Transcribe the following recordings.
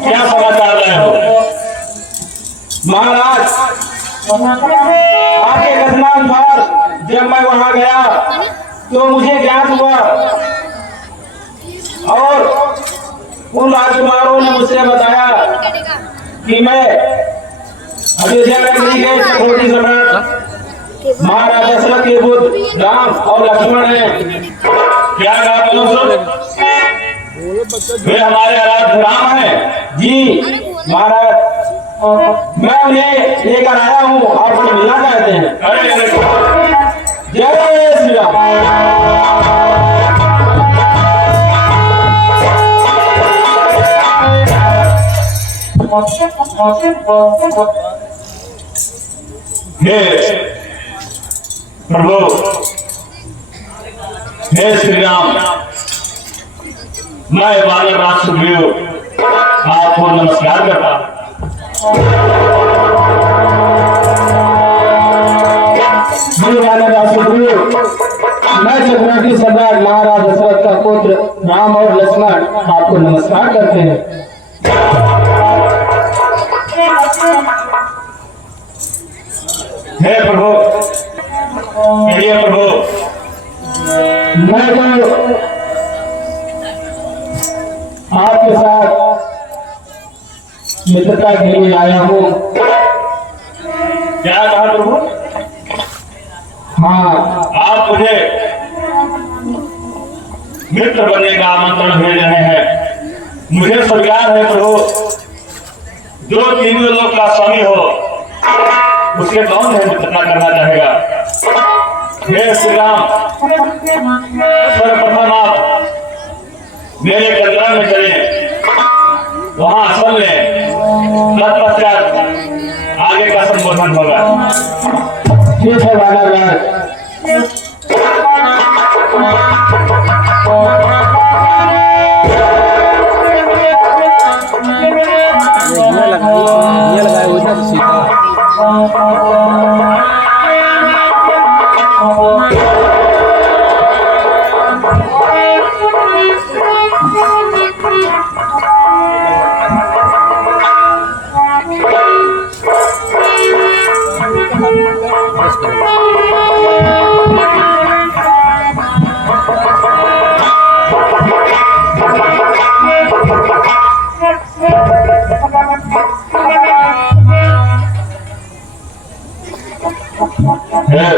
क्या समाचार लाए हो? महाराज, आपके गजनान पर जब मैं वहां गया तो मुझे ज्ञात हुआ और उन राजकुमारों ने मुझसे बताया कि मैं अयोध्या नगरी के चक्रवर्ती सम्राट महाराज दशरथ के पुत्र राम और लक्ष्मण हैं। क्या वे हमारे आराध्य राम हैं? जी महाराज, मैं उन्हें लेकर आया हूँ, आपसे मिलना चाहते हैं। अरे जय श्री राम। हे प्रभु, हे श्री राम, मैं बालक राज सुग्रीव आपको नमस्कार करता। मैं चक्रवर्ती सम्राट महाराज दशरथ का पुत्र राम और लक्ष्मण आपको नमस्कार करते हैं। हे प्रभु, कहिए प्रभु। मैं तो आपके साथ मित्रता के लिए आया हूँ। क्या कहा प्रभु? हाँ, आप मुझे मित्र बनने का आमंत्रण भेज रहे हैं। मुझे स्वीकार है प्रभु, जो तीनों लोग का स्वामी हो उसके कौन है मित्रता करना चाहेगा। हे श्री राम, सर्वप्रथम आप मेरे कदम में चले, वहां सुन ले, तत्पश्चात आगे का संबोधन होगा। ठीक है बालाराज। ये लगाए हुए तो सीधा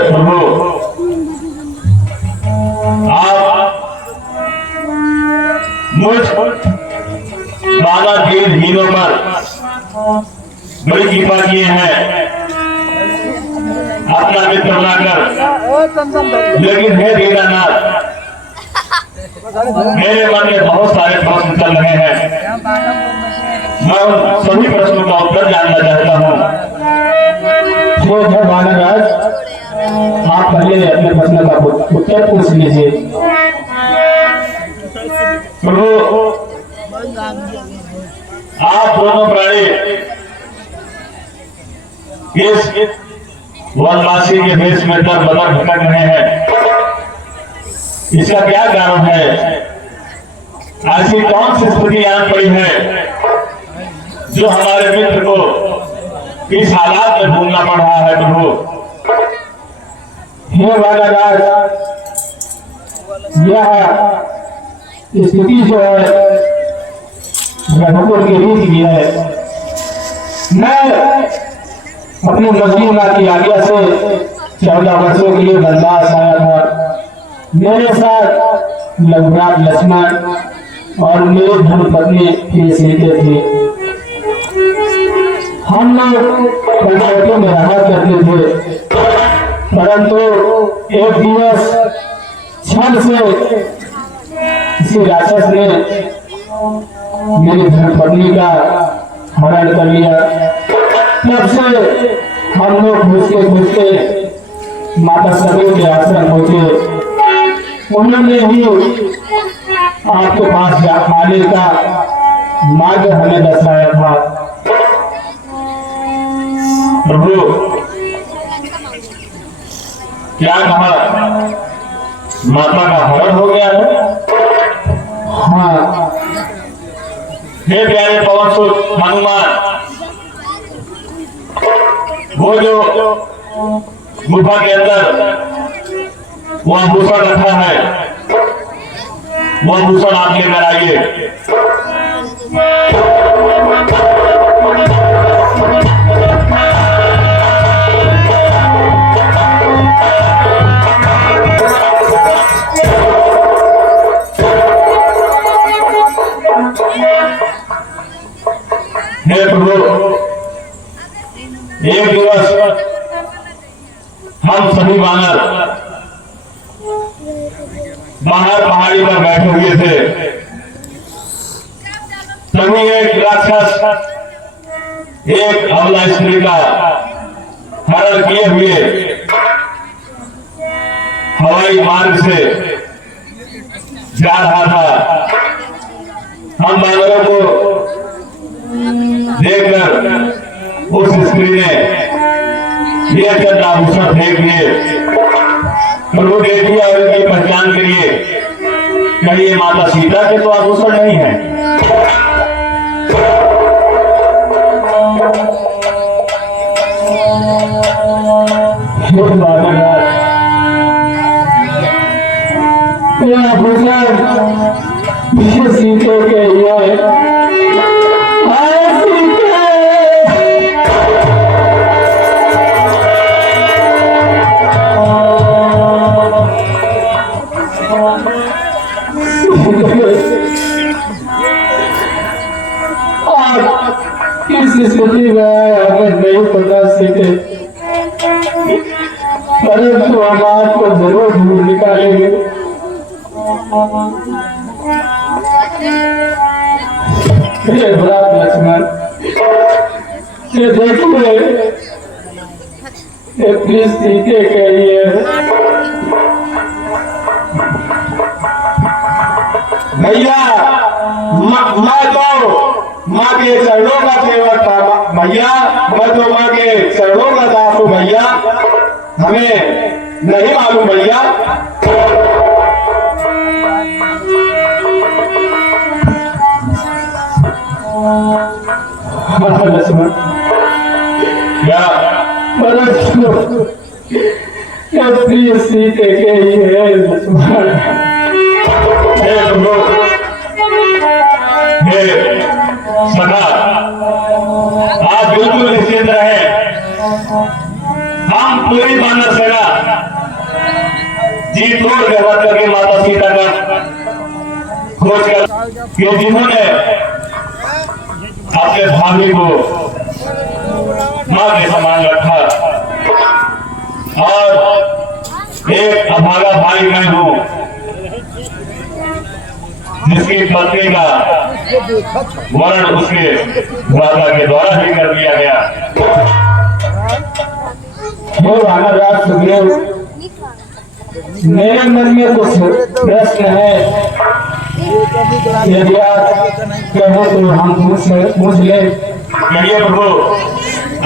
प्रभु, आप मुझ बाबा के धीनों पर बड़ी कृपा किए हैं अपना मित्र बनाकर। लेकिन हे दीनानाथ, मेरे मन में बहुत सारे प्रश्न चल रहे हैं। मैं उन सभी प्रश्नों का उत्तर जानना चाहता हूँ। महाराज, आप पहले अपने प्रश्न का उत्तर पूछ लीजिए। प्रभु, आप दोनों प्राणी इस वनवासी के देश में दर बदर भटक रहे हैं, इसका क्या कारण है? ऐसी कौन सी स्थिति आन पड़ी है जो हमारे मित्र को इस हालात में ढूंढना पड़ रहा है? प्रभु, हे महाराज, यह स्थिति जो है रघुकुल की रीति की है। मैं अपनी मजबूरी माँ की आज्ञा से 14 वर्षों के लिए वनवास आया था। मेरे साथ लघुराज लक्ष्मण और मेरे धर्मपत्नी सीते थे। हम लोग पंचायतों में रहा करते थे, परंतु एक दिवस क्षण से किसी राक्षस ने मेरी धर्मपत्नी का हरण कर लिया। तब से हम लोग घुसते माता सती के आश्रम पहुंचे। उन्होंने ही आपके पास आने का मार्ग हमें दर्शाया था। प्रभु क्या कहा, माता का हरण हो गया है? हाँ। हे प्यारे पवन सुत हनुमान, वो जो गुफा के अंदर वो आभूषण रखा है, वो आभूषण आप लेकर आइए। हे प्रभु, एक दिवस हम सभी वानर बाहर पहाड़ी पर बैठे हुए थे, तभी एक राक्षस एक अबला स्त्री का हरण किए हुए हवाई मार्ग से जा रहा था। हम वानरों को देखकर उस स्त्री ने ये चंद आभूषण फेंक दिए। प्रभु देखिए और इनकी पहचान करिए, कहीं ये माता सीता के तो आभूषण नहीं है। ये आभूषण सीते के ये इस स्थिति में हमें नहीं पता सीखे, परंतु हम आपको जरूर ढूंढ निकालेंगे। भ्रात लक्ष्मण, ये देखिए प्लीज सीते के लिए भैया, मैं तो माँ के चरणों का सेवक था भैया, मैं तो माँ के चरणों का दास हूँ भैया, हमें नहीं मालूम भैया। प्रिय सीते के लिए लक्ष्मण, सखा आप बिल्कुल निश्चिंत रहे, हम पूरी वानर सेना जी तोड़ व्यवहार करके माता सीता का खोज कर कि जिन्होंने अपने भाभी को मां के समान रखा, और एक अभागा भाई मैं हूं जिसकी पत्नी का वर्ण उसके राजा के द्वारा ही कर दिया गया। राज सुग्रीव, मेरे मन में कुछ प्रश्न है, यदि आप कहें तो हम पूछ ले। कहिए प्रभु,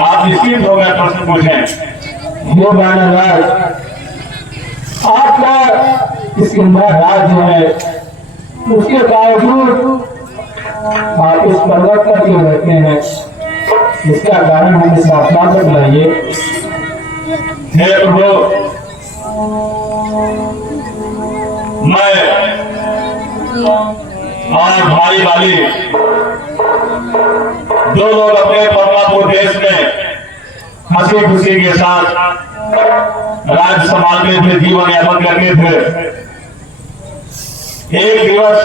आप निश्चित होकर प्रश्न पूछें। वो राज, आपका किस्किंधा राज्य है, उसके बावजूद आप इस पर्वत पर क्यों रहते हैं? इसका कारण हमें सावधान बताइए। हे प्रभु, मैं और भाई वाली दो लोग अपने पद्मापुर देश में हंसी खुशी के साथ राज्य संभालते थे, जीवन यापन करते थे। एक दिवस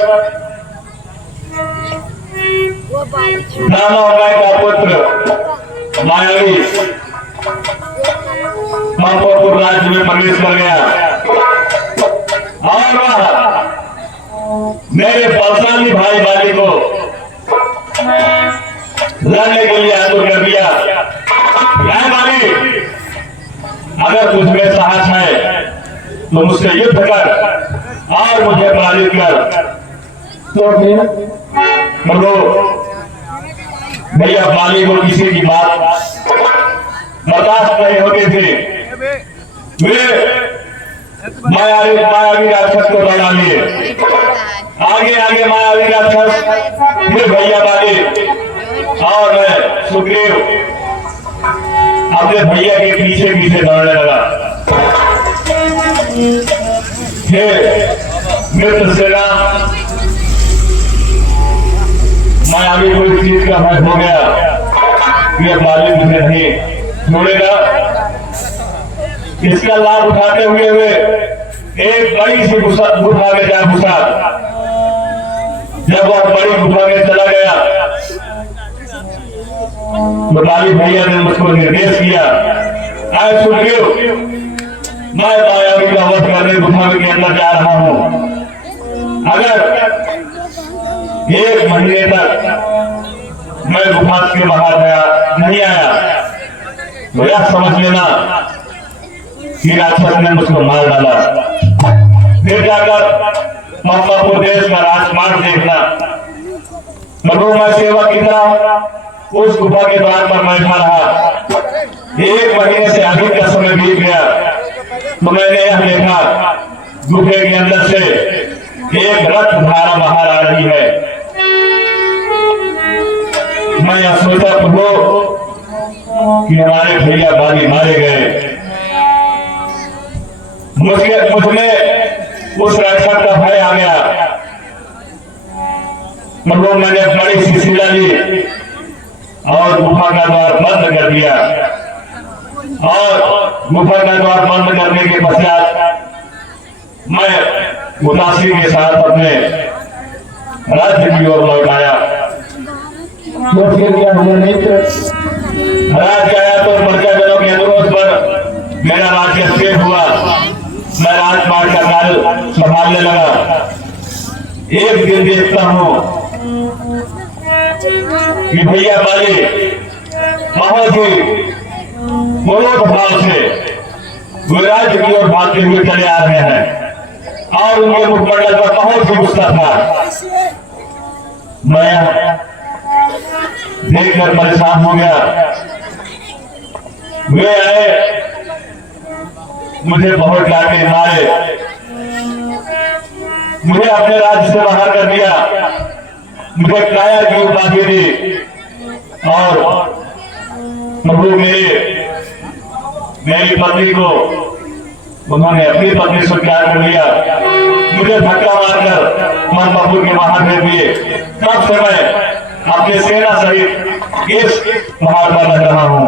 दानव राय का पुत्र मायावी पद्मापुर राज्य में प्रवेश कर गया और वह मेरे बलशाली भाई वाली को लड़ने के लिए आतुर कर दिया। भाई, अगर तुझमें साहस है तो मुझसे युद्ध कर और मुझे पराजित कर, तो फिर भैया बाली को किसी की बात बर्दाश्त नहीं होती थी। वे मायावी राक्षस को दौड़ा लिए। आगे आगे मायावी राक्षस, फिर भैया बाली और मैं सुग्रीव अपने भैया के पीछे पीछे दौड़ने लगा। फिर मित्र सेना मायावी को इस चीज का भय हो गया कि अब बाली मुझे नहीं छोड़ेगा। इसका लाभ उठाते हुए वे एक बड़ी सी गुफा में जा घुसा। जब वह बड़ी गुफा में चला गया तो बाली भैया ने मुझको निर्देश किया, आए सुग्रीव, मैं मायावी का वध करने गुफा के अंदर जा रहा हूं। अगर 1 महीने तक मैं गुफा के बाहर नहीं आया तो यह समझ लेना कि राक्षस ने मुझको मार डाला। फिर जाकर मक्कापुर देश का राजमार्ग देखना। मैं सेवा की तरह उस गुफा के द्वार पर बैठा रहा। 1 महीने से अधिक का समय बीत गया तो मैंने यह देखा, गुफे के अंदर से एक रक्त धारा बाहर आ रही है। मैं यह सोचा प्रभु कि हमारे भैया बाली मारे गए। मुझमें उस राक्षस का भय आ गया। प्रभु मैंने बड़ी सी शिला ली और गुफा का द्वार बंद कर दिया। और गुफा का द्वार बंद करने के पश्चात मैं उदासी के साथ अपने राज्य की ओर लौट आया। राज्य आया तो प्रजाजनों के अनुरोध पर मेरा राज्य स्थिर हुआ। मैं राजमार्ग का कार्य संभालने लगा। एक दिन देखता हूं कि भैया बाली बहुत ही क्रोध भाव से वे राज्य की ओर भागते हुए चले आ रहे हैं और उनके मुखमंडल पर बहुत ही गुस्सा था। मैं देखकर परेशान हो गया। वे आए, मुझे बहुत डांटे मारे, मुझे अपने राज्य से बाहर कर दिया, मुझे काया की उपाधि दी और प्रभु मेरी पत्नी को उन्होंने अपनी पत्नी स्वीकार कर लिया। मुझे धक्का मारकर मक्कापुर के बाहर भेज दिए। तब से मैं अपने सेना सहित इस पहाड़ पर रह रहा हूं।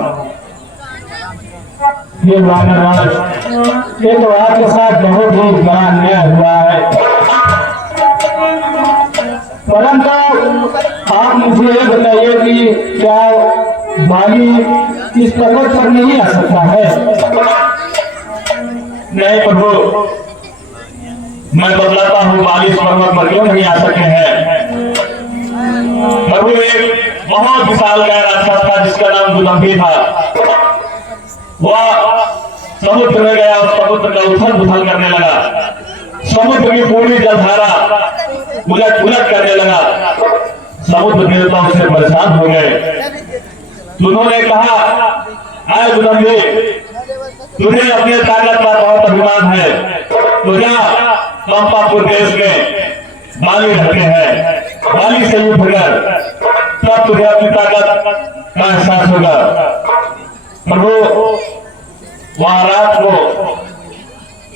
ये तो आपके साथ बहुत ही बड़ा अन्याय हुआ है, परंतु आप मुझे ये बताइए कि क्या बाली इस पर्वत पर नहीं आ सकता है? नहीं प्रभु, मैं बतलाता हूँ बाली इस पर्वत पर क्यों नहीं आ सके हैं। प्रभु एक बहुत विशालकाय राक्षस था जिसका नाम दुदंभी था। वह समुद्र में गया और समुद्र का उथल पुथल करने लगा। समुद्र की पूरी जलधारा उलट पुलट करने लगा। समुद्र देवता उससे परेशान हो गए। उन्होंने कहा, आए दुदंभी, तुझे अपने ताकत पर बहुत अभिमान है, तो जा मक्कापुर देश में बाली रहते हैं, बाली से युद्ध कर, तब तुझे अपनी ताकत का एहसास होगा। प्रभु वहां रात को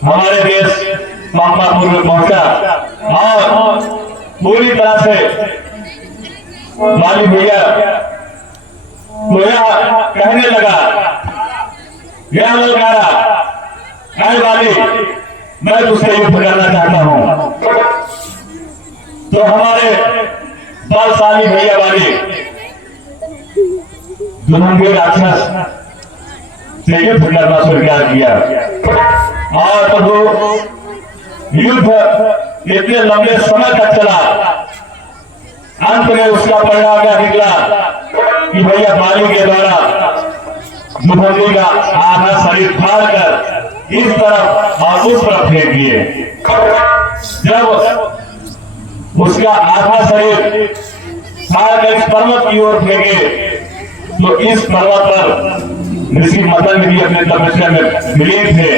हमारे देश मक्कापुर में पहुंचा और पूरी तरह से बाली भैया कहने लगा, यह ललकारा, है बाली, मैं तुझसे युद्ध करना चाहता हूं। तो हमारे बलशाली भैया बाली दुदंभी राक्षस से युद्ध करना स्वीकार किया और प्रभु युद्ध इतने लंबे समय तक चला। अंत में उसका परिणाम क्या निकला कि भैया बाली के द्वारा दुदंभी का आधा शरीर फाड़ कर इस तरफ और उस तरफ फेंक दिए। जब उसका आधा शरीर शायद इस पर्वत की ओर फेंके तो इस पर्वत पर ऋषि मतंग भी अपने तपस्या में विलीन थे।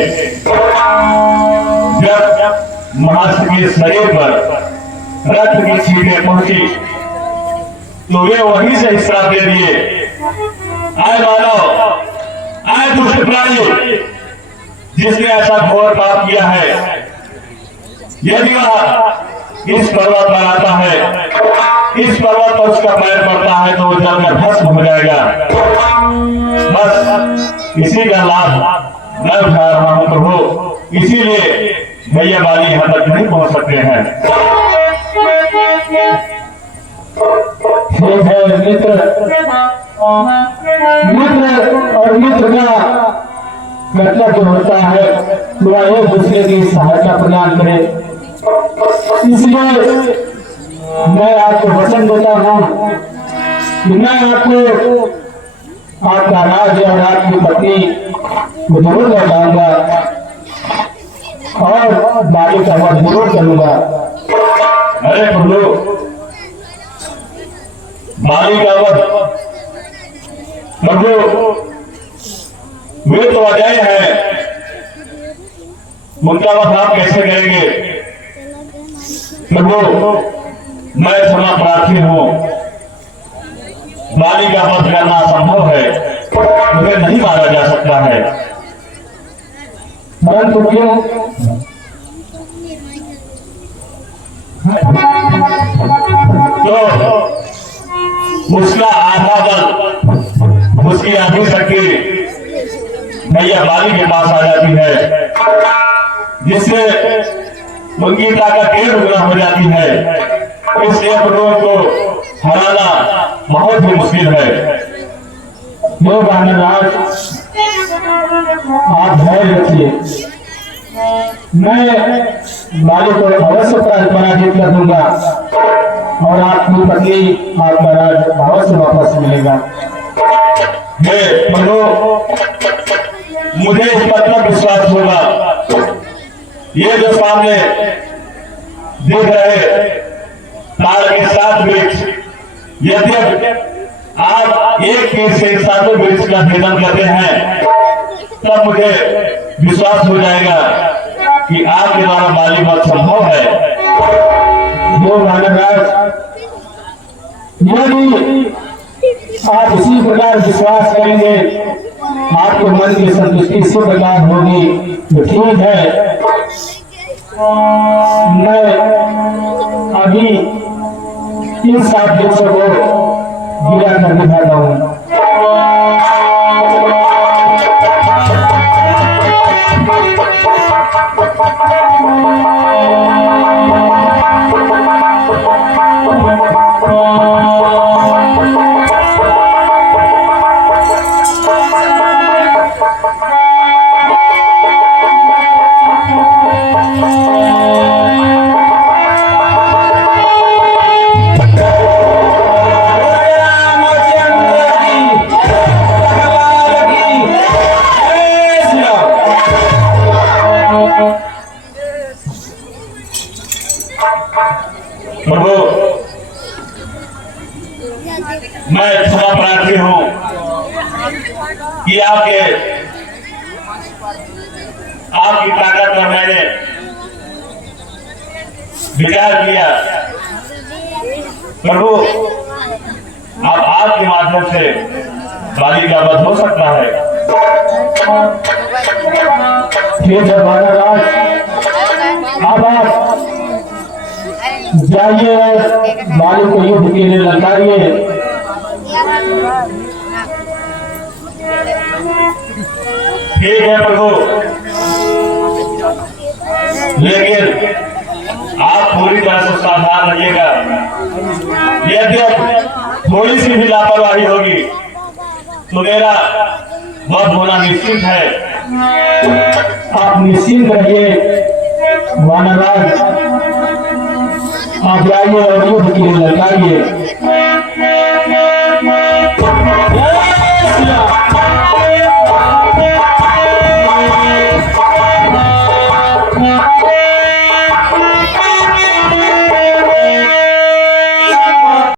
जब महर्षि के शरीर पर रक्त की छींटें पहुंची तो वे वहीं से श्राप दे दिए, आए मानव, आए दुष्ट प्राणी, जिसने ऐसा घोर पाप किया है, यदि वह इस पर्वत पर आता है, इस पर्वत पर उसका पैर पड़ता है तो वो जलकर भस्म हो जाएगा। बस इसी का लाभ मैं उठा रहा हूं प्रभु, इसीलिए भैया बाली यहां तक नहीं पहुंच सकते हैं। ठीक है मित्र, मित्र और मित्र का मतलब जो होता है वह एक दूसरे की सहायता प्रदान करे। इसलिए मैं आपको वचन देता हूँ कि मैं आपको आपका राज्य और आपकी पत्नी को जरूर लौटाऊंगा और बाली का वध जरूर करूंगा। अरे प्रभु, बाली का वध प्रभु वे तो अजय है, उनका वध आप कैसे करेंगे? प्रभु मैं क्षमा प्रार्थी हूं, बाली का वध करना असंभव है, मुझे नहीं मारा जा सकता है। परंतु क्यों? तो उसका आधा बल, उसकी आधी शक्ति भैया बाली के पास आ जाती है, जिससे उनकी ताकत 1.5 गुना हो जाती है। इसलिए प्रभु को हराना बहुत ही मुश्किल है। यो वानरराज, आप धैर्य रखिए, मैं बाली को अवश्य पराजित कर दूंगा और आपकी पत्नी, आपका राज अवश्य वापस मिलेगा। प्रभु मुझे इस पर तक विश्वास होगा, ये जो सामने देख रहे ताड़ के 7 वृक्ष, यदि आप एक तीर से 7 वृक्ष का भेदन करते हैं तब मुझे विश्वास हो जाएगा कि आपके द्वारा बाली वध संभव है। वो वानरराज, यदि आप इसी प्रकार विश्वास करेंगे, आपके मन की संतुष्टि इसी प्रकार होगी तो ठीक है। मैं अभी इन 7 वृक्षों को गिरा कर दिखाता हूँ। प्रभु मैं क्षमा प्रार्थी हूं कि आपकी ताकत पर मैंने विचार किया। प्रभु अब आपके माध्यम से बाली का वध हो सकता है। ठीक है वानरराज, अब आप जाइए और बाली को युद्ध के लिए ललकारिए। ठीक है प्रभु, लेकिन आप पूरी तरह से सावधान रहिएगा। यदि थोड़ी सी भी लापरवाही होगी तो मेरा वध होना निश्चित है। आप निश्चिंत रहिए वानरराज, आप जाइए और युद्ध के लिए ललकारिए।